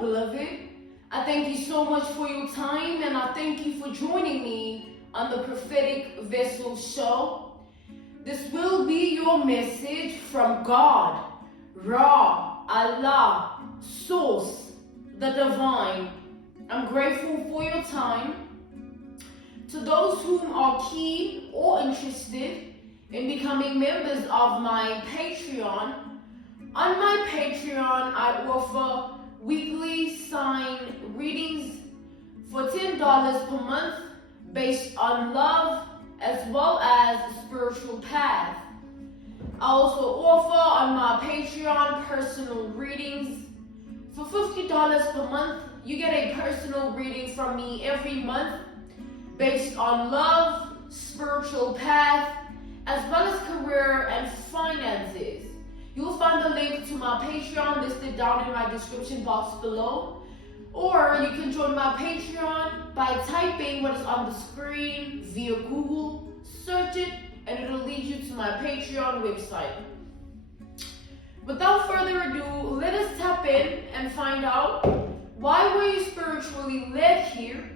beloved. I thank you so much for your time, and I thank you for joining me on the Prophetic Vessel Show. This will be your message from God, Ra, Allah, Source, the Divine. I'm grateful for your time. To those whom are keen or interested in becoming members of my Patreon, on my Patreon I offer weekly sign readings for $10 per month based on love as well as spiritual path. I also offer on my Patreon personal readings. For $50 per month, you get a personal reading from me every month based on love, spiritual path, as well as career and finances. You'll find the link to my Patreon listed down in my description box below. Or you can join my Patreon by typing what is on the screen via Google, search it, and it'll lead you to my Patreon website. Without further ado, let us tap in and find out, why were you spiritually led here?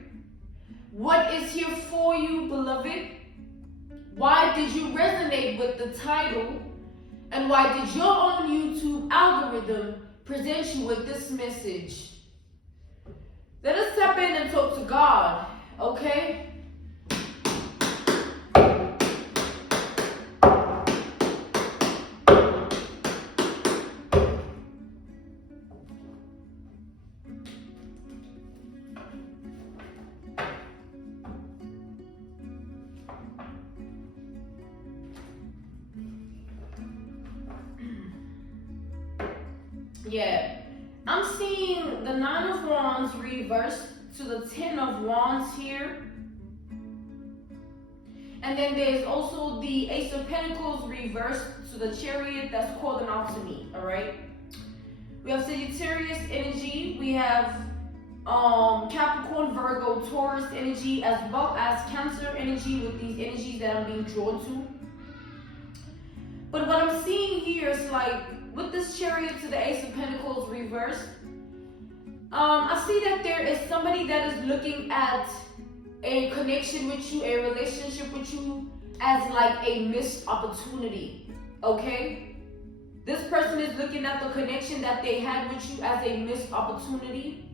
What is here for you, beloved? Why did you resonate with the title? And why did your own YouTube algorithm present you with this message? Let us tap in and talk to God, okay? Yeah, I'm seeing the 9 of Wands reversed to the 10 of Wands here. And then there's also the Ace of Pentacles reversed to the Chariot that's calling out to me, all right? We have Sagittarius energy. We have Capricorn, Virgo, Taurus energy, as well as Cancer energy with these energies that I'm being drawn to. But what I'm seeing here is like, with this Chariot to the Ace of Pentacles reversed, I see that there is somebody that is looking at a connection with you, a relationship with you, as like a missed opportunity, okay? This person is looking at the connection that they had with you as a missed opportunity.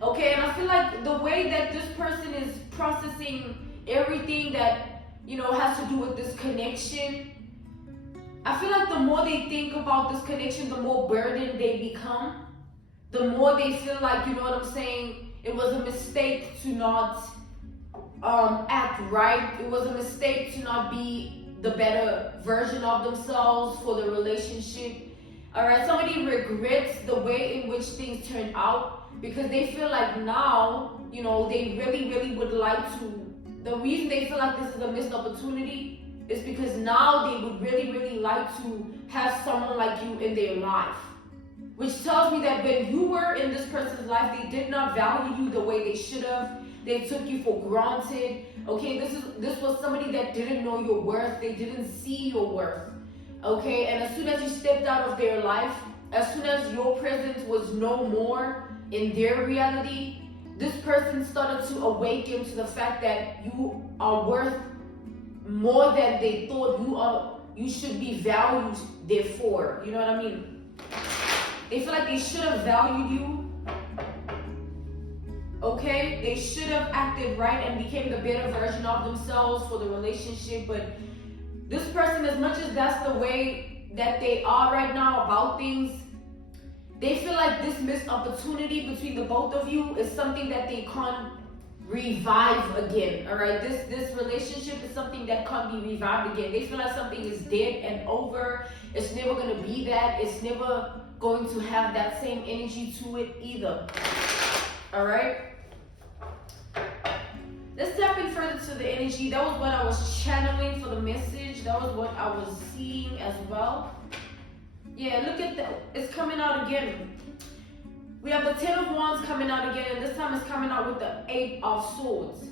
Okay, and I feel like the way that this person is processing everything that, you know, has to do with this connection, I feel like the more they think about this connection, the more burdened they become. The more they feel like, you know what I'm saying, it was a mistake to not act right. It was a mistake to not be the better version of themselves for the relationship. All right, somebody regrets the way in which things turned out because they feel like now, you know, they really would like to. The reason they feel like this is a missed opportunity is because now they would really like to have someone like you in their life. Which tells me that when you were in this person's life, they did not value you the way they should have. They took you for granted. Okay, this was somebody that didn't know your worth. They didn't see your worth. Okay, and as soon as you stepped out of their life, as soon as your presence was no more in their reality, this person started to awaken to the fact that you are worth more than they thought you should be valued therefore. You know what I mean? They feel like they should have valued you. Okay? They should have acted right and became the better version of themselves for the relationship. But this person, as much as that's the way that they are right now about things, they feel like this missed opportunity between the both of you is something that they can't revive again. All right, this relationship is something that can't be revived again. They feel like something is dead and over. It's never going to be that. It's never going to have that same energy to it either. All right, let's tap in further to the energy. That was what I was channeling for the message. That was what I was seeing as well. Yeah, look at that. It's coming out again. We have the 10 of Wands coming out again, and this time it's coming out with the 8 of Swords.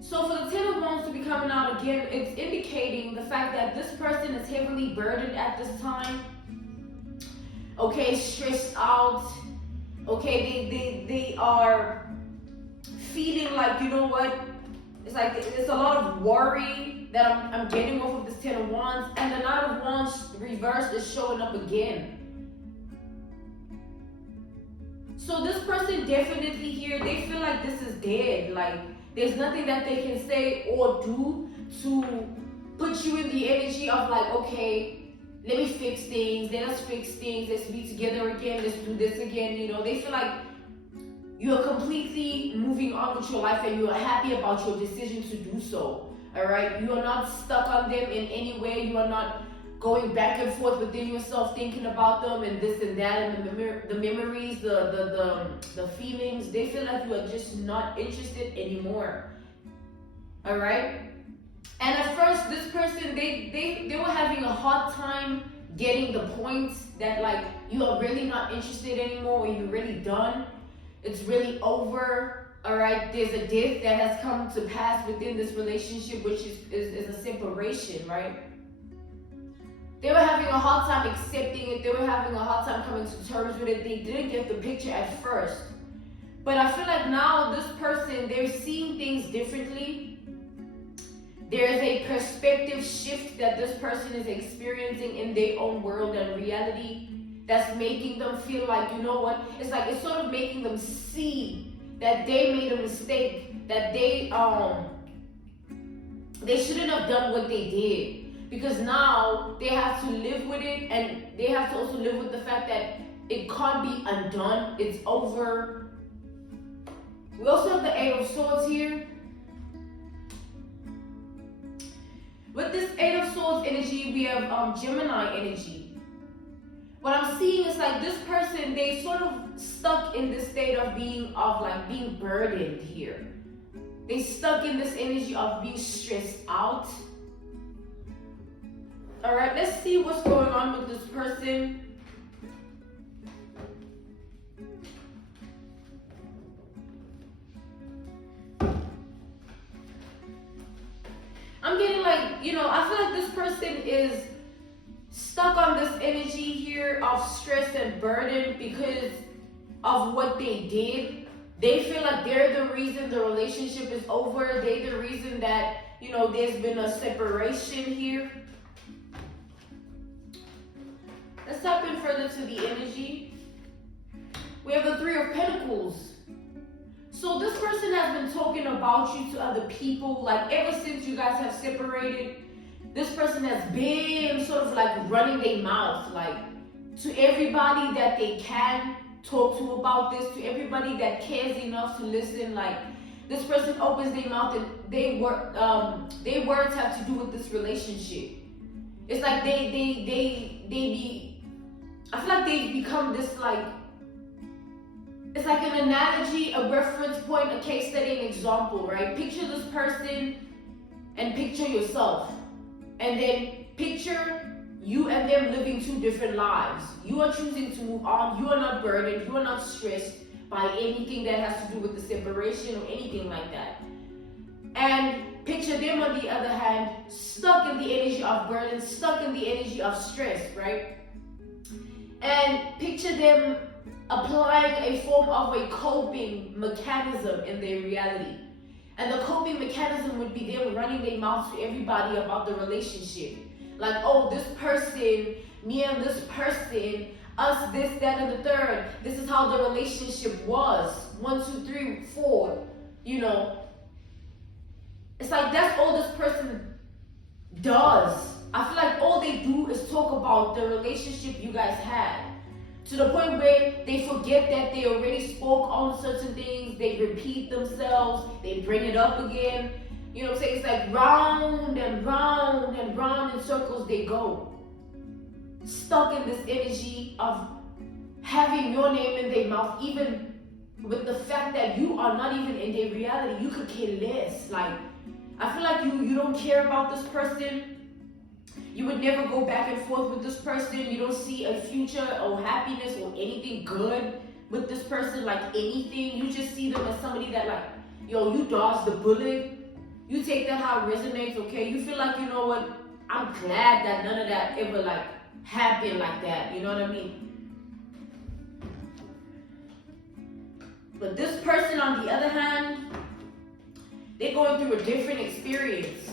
So for the 10 of Wands to be coming out again, it's indicating the fact that this person is heavily burdened at this time. okay, stressed out. Okay, they are feeling like, you know what? It's like there's a lot of worry that I'm getting off of this Ten of Wands, and the Knight of Wands reversed is showing up again. So this person definitely here, they feel like this is dead. Like there's nothing that they can say or do to put you in the energy of like, okay, let me fix things, let us fix things, let's be together again, let's do this again. You know, they feel like you're completely moving on with your life and you are happy about your decision to do so. All right, you are not stuck on them in any way. You are not going back and forth within yourself, thinking about them and this and that, and the memories, the feelings. They feel like you are just not interested anymore. All right. And at first, this person, they were having a hard time getting the point that like you are really not interested anymore, or you're really done. It's really over. All right. There's a death that has come to pass within this relationship, which is a separation, right? They were having a hard time accepting it. They were having a hard time coming to terms with it. They didn't get the picture at first. But I feel like now this person, they're seeing things differently. There's a perspective shift that this person is experiencing in their own world and reality that's making them feel like, you know what? It's like it's sort of making them see that they made a mistake, that they shouldn't have done what they did. Because now they have to live with it, and they have to also live with the fact that it can't be undone. It's over. We also have the Eight of Swords here. With this Eight of Swords energy, we have Gemini energy. What I'm seeing is like this person, they sort of stuck in this state of being burdened here. They stuck in this energy of being stressed out. All right, let's see what's going on with this person. I'm getting like, you know, I feel like this person is stuck on this energy here of stress and burden because of what they did. They feel like they're the reason the relationship is over. They're the reason that, you know, there's been a separation here. Let's tap in further to the energy. We have the Three of Pentacles. So this person has been talking about you to other people, like ever since you guys have separated. This person has been sort of like running their mouth, like to everybody that they can talk to about this, to everybody that cares enough to listen. Like this person opens their mouth and their words have to do with this relationship. It's like I feel like they've become this like, it's like an analogy, a reference point, a case study, an example, right? Picture this person and picture yourself. And then picture you and them living two different lives. You are choosing to move on. You are not burdened. You are not stressed by anything that has to do with the separation or anything like that. And picture them, on the other hand, stuck in the energy of burden, stuck in the energy of stress, right? And picture them applying a form of a coping mechanism in their reality. And the coping mechanism would be them running their mouths to everybody about the relationship. Like, oh, this person, me and this person, us, this, that, and the third. This is how the relationship was. 1, 2, 3, 4. You know. It's like that's all this person does. I feel like all they do is talk about the relationship you guys had. To the point where they forget that they already spoke on certain things. They repeat themselves. They bring it up again. You know what I'm saying? It's like round and round and round in circles they go. Stuck in this energy of having your name in their mouth, even with the fact that you are not even in their reality. You could care less. Like, I feel like you don't care about this person. You would never go back and forth with this person. You don't see a future or happiness or anything good with this person, like anything. You just see them as somebody that like, yo, you dodged the bullet. You take that how it resonates, okay? You feel like, you know what? I'm glad that none of that ever like happened like that. You know what I mean? But this person, on the other hand, they're going through a different experience.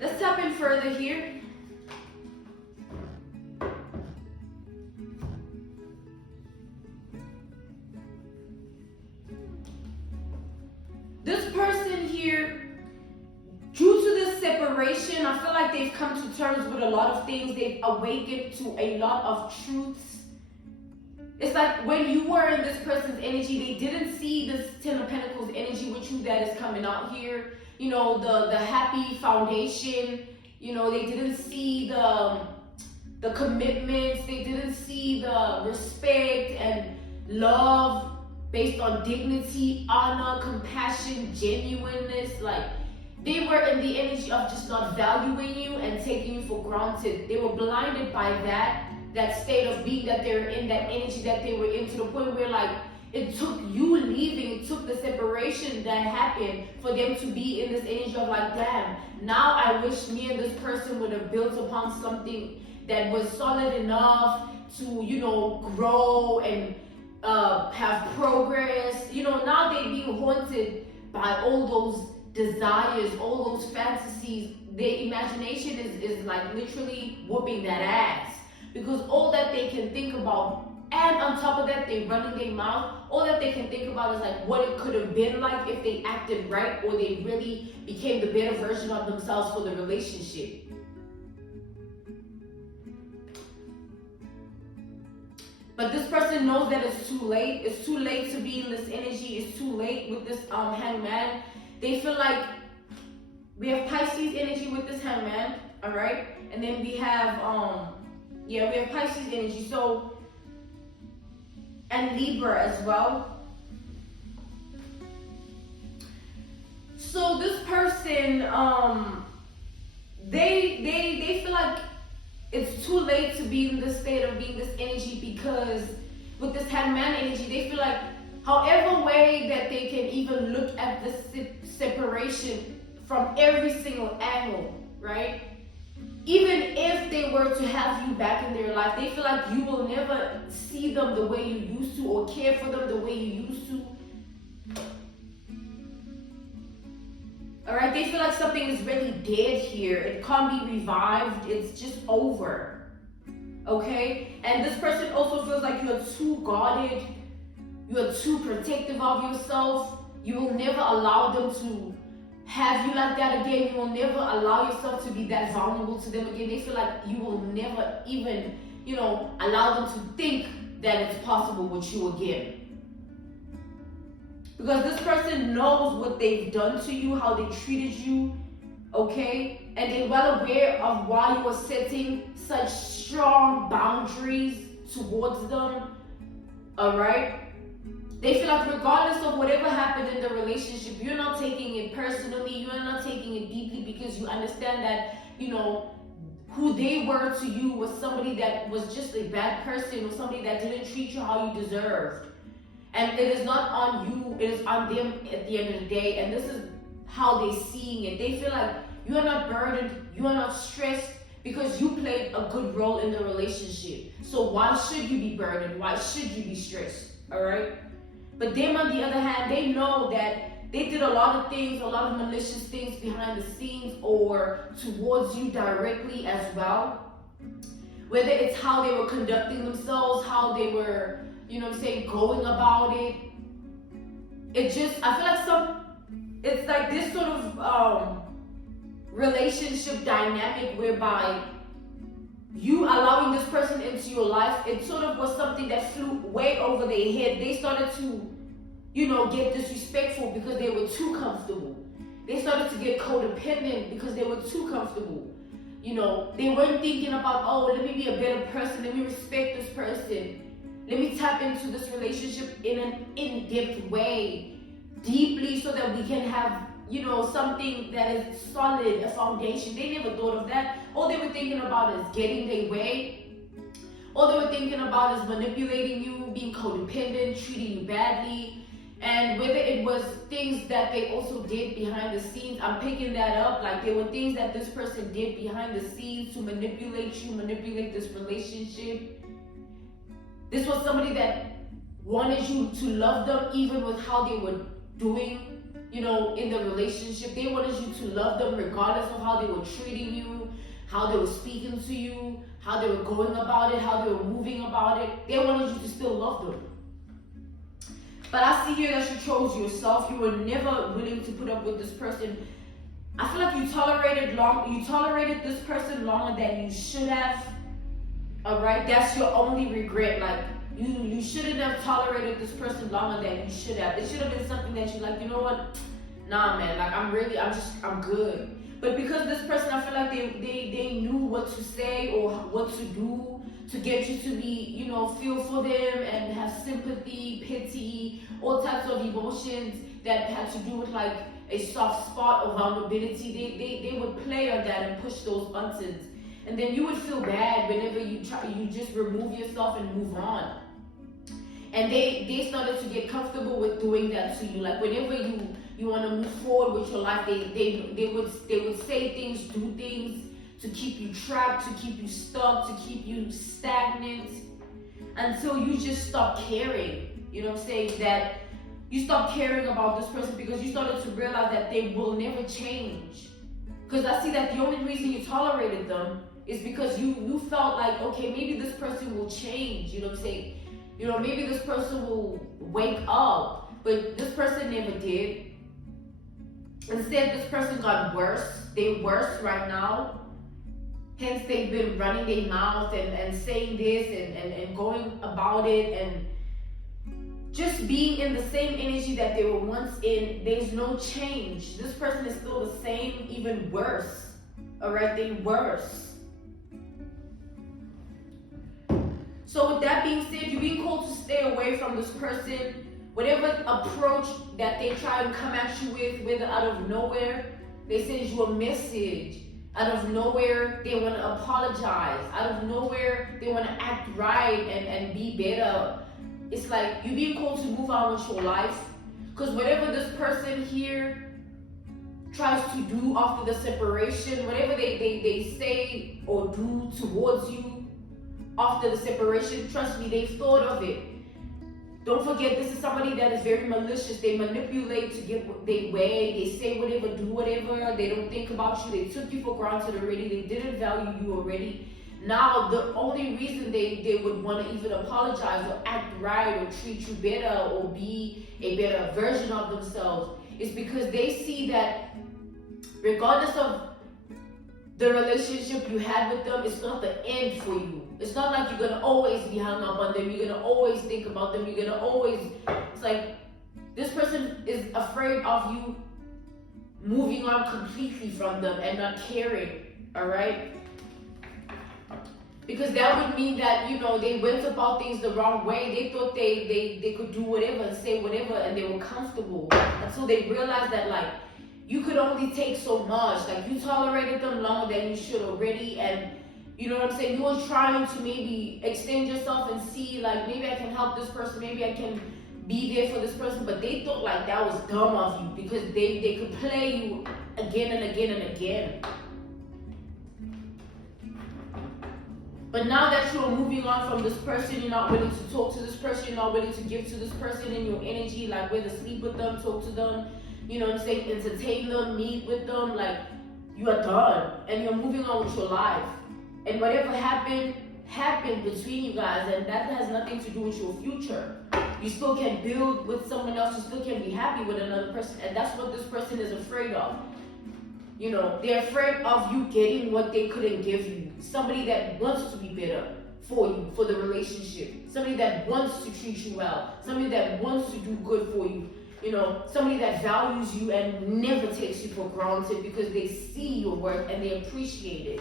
Let's tap in further here. This person here, due to this separation, I feel like they've come to terms with a lot of things. They've awakened to a lot of truths. It's like when you were in this person's energy, they didn't see this Ten of Pentacles energy with you that is coming out here. You know, the happy foundation. You know, they didn't see the commitments. They didn't see the respect and love based on dignity, honor, compassion, genuineness. Like, they were in the energy of just not valuing you and taking you for granted. They were blinded by that state of being that they're in, that energy that they were in, to the point where, like, it took you leaving, it took the separation that happened for them to be in this energy of like, damn, now I wish me and this person would have built upon something that was solid enough to, you know, grow and have progress. You know, now they're being haunted by all those desires, all those fantasies. Their imagination is like literally whooping that ass, because all that they can think about, and on top of that, they running their mouth, all that they can think about is like what it could have been like if they acted right, or they really became the better version of themselves for the relationship. But this person knows that it's too late. It's too late to be in this energy. It's too late with this hangman. They feel like we have Pisces energy with this hangman, all right? And then we have we have Pisces energy. So, and Libra as well. So this person, they feel like it's too late to be in this state of being this energy, because with this hangman energy, they feel like however way that they can even look at this separation from every single angle, right? Even if they were to have you back in their life, they feel like you will never see them the way you used to, or care for them the way you used to. All right, they feel like something is really dead here. It can't be revived. It's just over. Okay? And this person also feels like you're too guarded. You're too protective of yourself. You will never allow them to have you like that again. You will never allow yourself to be that vulnerable to them again. They feel like you will never even, you know, allow them to think that it's possible with you again. Because this person knows what they've done to you, how they treated you, okay? And they're well aware of why you are setting such strong boundaries towards them, all right? They feel like regardless of whatever happened in the relationship, you're not taking it personally, you're not taking it deeply, because you understand that, you know, who they were to you was somebody that was just a bad person, or somebody that didn't treat you how you deserved. And it is not on you, it is on them at the end of the day. And this is how they're seeing it. They feel like you are not burdened, you are not stressed, because you played a good role in the relationship. So why should you be burdened? Why should you be stressed? All right? But them, on the other hand, they know that they did a lot of things, a lot of malicious things behind the scenes or towards you directly as well. Whether it's how they were conducting themselves, how they were, you know what I'm saying, going about it. It just, I feel like it's like this sort of relationship dynamic whereby you allowing this person into your life, it sort of was something that flew way over their head. They started to, you know, get disrespectful because they were too comfortable. They started to get codependent because they were too comfortable. You know, they weren't thinking about, oh, let me be a better person, let me respect this person, let me tap into this relationship in an in-depth way, deeply, so that we can have, you know, something that is solid, a foundation. They never thought of that. All they were thinking about is getting their way. All they were thinking about is manipulating you, being codependent, treating you badly. And whether it was things that they also did behind the scenes, I'm picking that up. Like, there were things that this person did behind the scenes to manipulate you, manipulate this relationship. This was somebody that wanted you to love them even with how they were doing, in the relationship. They wanted you to love them regardless of how they were treating you, how they were speaking to you, how they were going about it, how they were moving about it. They wanted you to still love them. But I see here that you chose yourself. You were never willing to put up with this person. I feel like you tolerated this person longer than you should have. Alright? That's your only regret. Like, you shouldn't have tolerated this person longer than you should have. It should have been something that you like, you know what? Nah, man, like I'm good. But because this person, I feel like they knew what to say or what to do to get you to be, feel for them and have sympathy, pity, all types of emotions that had to do with like a soft spot of vulnerability. They would play on that and push those buttons. And then you would feel bad whenever you just remove yourself and move on. And they started to get comfortable with doing that to you. Like whenever you want to move forward with your life, they would say things, do things to keep you trapped, to keep you stuck, to keep you stagnant, until you just stop caring. You know what I'm saying? That you stop caring about this person because you started to realize that they will never change. Because I see that the only reason you tolerated them is because you felt like, okay, maybe this person will change. You know what I'm saying? Maybe this person will wake up. But this person never did. Instead, this person got worse. They're worse right now. Hence, they've been running their mouth and saying this and going about it and just being in the same energy that they were once in. There's no change. This person is still the same, even worse. Alright, they're worse. So with that being said, you're being called to stay away from this person. Whatever approach that they try and come at you with, whether out of nowhere, they send you a message. Out of nowhere, they want to apologize. Out of nowhere, they want to act right and be better. It's like you're being called to move on with your life. Because whatever this person here tries to do after the separation, whatever they say or do towards you after the separation, trust me, they've thought of it. Don't forget, this is somebody that is very malicious. They manipulate to get their way. They say whatever, do whatever. They don't think about you. They took you for granted already. They didn't value you already. Now, the only reason they would want to even apologize or act right or treat you better or be a better version of themselves is because they see that regardless of the relationship you had with them, it's not the end for you. It's not like you're going to always be hung up on them. You're going to always think about them. You're going to always... It's like this person is afraid of you moving on completely from them and not caring. Alright? Because that would mean that, they went about things the wrong way. They thought they could do whatever and say whatever and they were comfortable. Until they realized that, like, you could only take so much. Like, you tolerated them longer than you should already. And, you know what I'm saying? You were trying to maybe extend yourself and see, like, maybe I can help this person. Maybe I can be there for this person. But they thought, like, that was dumb of you. Because they could play you again and again and again. But now that you're moving on from this person, you're not willing to talk to this person. You're not willing to give to this person in your energy. Like, whether sleep with them, talk to them. You know what I'm saying? Entertain them, meet with them. Like, you are done. And you're moving on with your life. And whatever happened between you guys. And that has nothing to do with your future. You still can build with someone else. You still can be happy with another person. And that's what this person is afraid of. They're afraid of you getting what they couldn't give you. Somebody that wants to be better for you, for the relationship. Somebody that wants to treat you well. Somebody that wants to do good for you. Somebody that values you and never takes you for granted because they see your work and they appreciate it.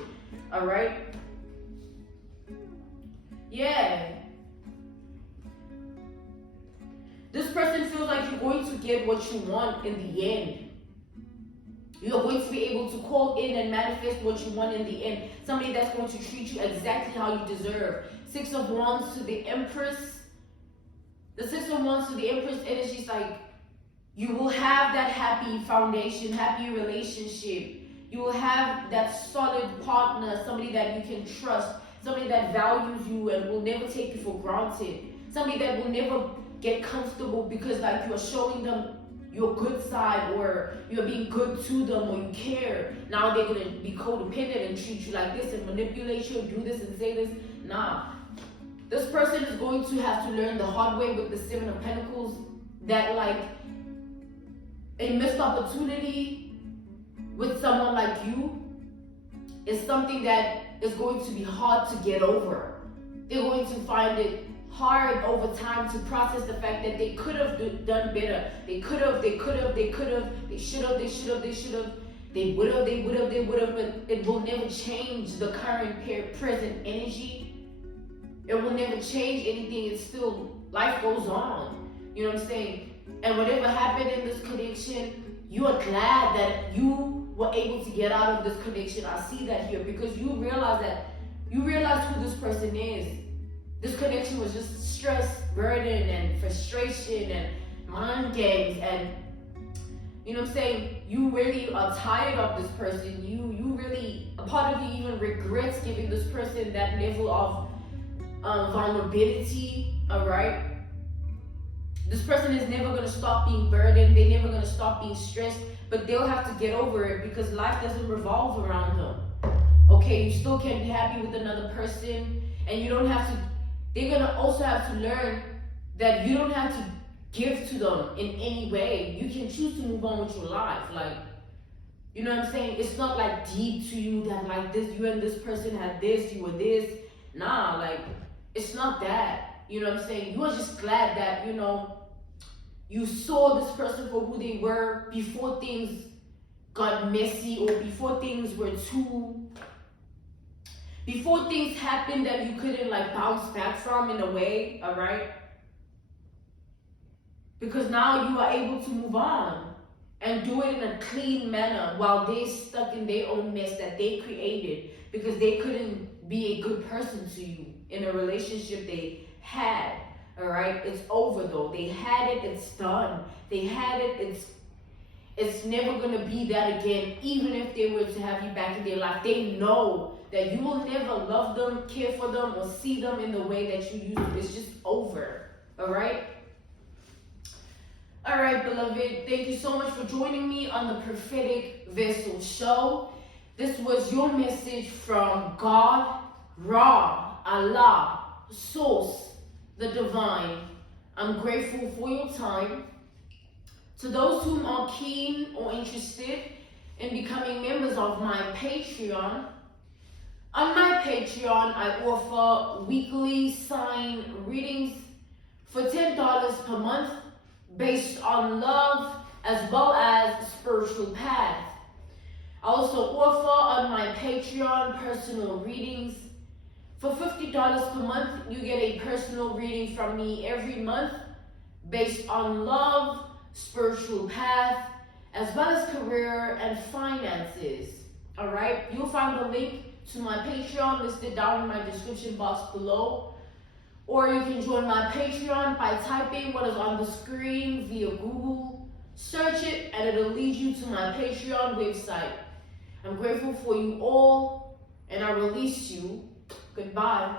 Alright? Yeah. This person feels like you're going to get what you want in the end. You're going to be able to call in and manifest what you want in the end. Somebody that's going to treat you exactly how you deserve. 6 of Wands to the Empress. The 6 of Wands to the Empress energy is like, you will have that happy foundation, happy relationship. You will have that solid partner, somebody that you can trust, somebody that values you and will never take you for granted. Somebody that will never get comfortable because like you're showing them your good side, or you're being good to them, or you care. Now they're gonna be codependent and treat you like this and manipulate you and do this and say this. Nah. This person is going to have to learn the hard way with the Seven of Pentacles that like a missed opportunity with someone like you is something that is going to be hard to get over. They're going to find it hard over time to process the fact that they could have done better. They should have, they would have, but it will never change the current present energy. It will never change anything. It's still, life goes on. You know what I'm saying? And whatever happened in this connection, you are glad that you were able to get out of this connection. I see that here because you realize who this person is. This connection was just stress, burden, and frustration, and mind games, and you know what I'm saying? You really are tired of this person. You really, a part of you even regrets giving this person that level of vulnerability, all right? This person is never going to stop being burdened. They're never going to stop being stressed, but they'll have to get over it because life doesn't revolve around them. Okay, you still can be happy with another person, and you don't have to. They're going to also have to learn that you don't have to give to them in any way. You can choose to move on with your life. Like, you know what I'm saying? It's not like deep to you that like this, you and this person had this, you were this. Nah, like, it's not that. You know what I'm saying? You are just glad that, you know, you saw this person for who they were before things got messy, or before things happened that you couldn't like bounce back from in a way, all right? Because now you are able to move on and do it in a clean manner while they're stuck in their own mess that they created because they couldn't be a good person to you in a relationship they had, all right? It's over though. They had it, it's done. They had it, it's never gonna be that again. Even if they were to have you back in their life, they know that you will never love them, care for them, or see them in the way that you used to. It's just over, all right? All right, beloved, thank you so much for joining me on the Prophetic Vessel Show. This was your message from God, Ra, Allah, Source, the Divine. I'm grateful for your time. To those who are keen or interested in becoming members of my Patreon, on my Patreon, I offer weekly sign readings for $10 per month based on love as well as spiritual path. I also offer on my Patreon personal readings. For $50 per month, you get a personal reading from me every month based on love, spiritual path, as well as career and finances. All right, you'll find the link to my Patreon listed down in my description box below, or you can join my Patreon by typing what is on the screen via Google. Search it and it'll lead you to my Patreon website. I'm grateful for you all, and I release you. Goodbye.